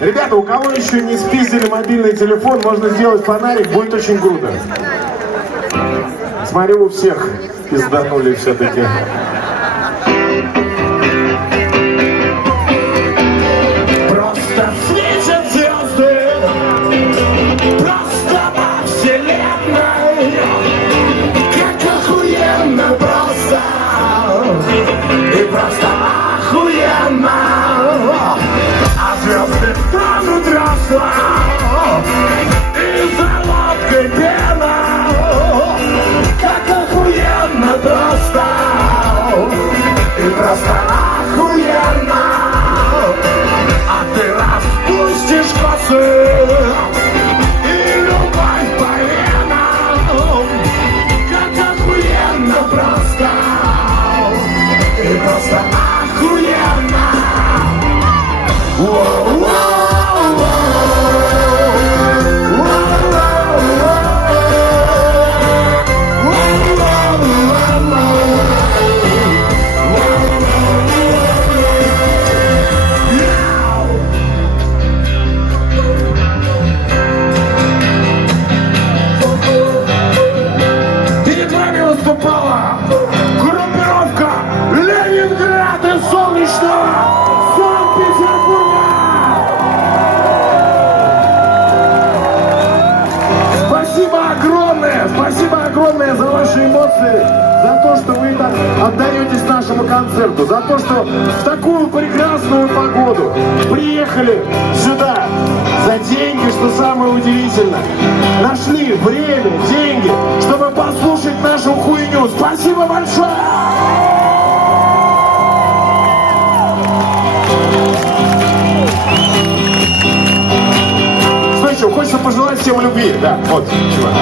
Ребята, у кого еще не спиздили мобильный телефон, можно сделать фонарик, будет очень круто. Смотрю, у всех пизданули все-таки. Просто светят звезды, просто по вселенной, как охуенно просто, и просто охуенно. А звезды тонут росла, и за лодкой пена, как охуенно просто, и просто охуенно. А ты распустишь косы, и любовь по венам, как охуенно просто, и просто охуенно. Перед вами выступала группировка Ленинград из солнечного Санкт-Петербурга. Спасибо огромное за ваши эмоции, за то, что вы так отдаетесь нашему концерту, за то, что в такую прекрасную погоду приехали сюда за деньги, что самое удивительное. Нашли время, деньги, чтобы послушать нашу хуйню. Спасибо большое! Что еще? Хочется пожелать всем любви. Да, вот, чувак.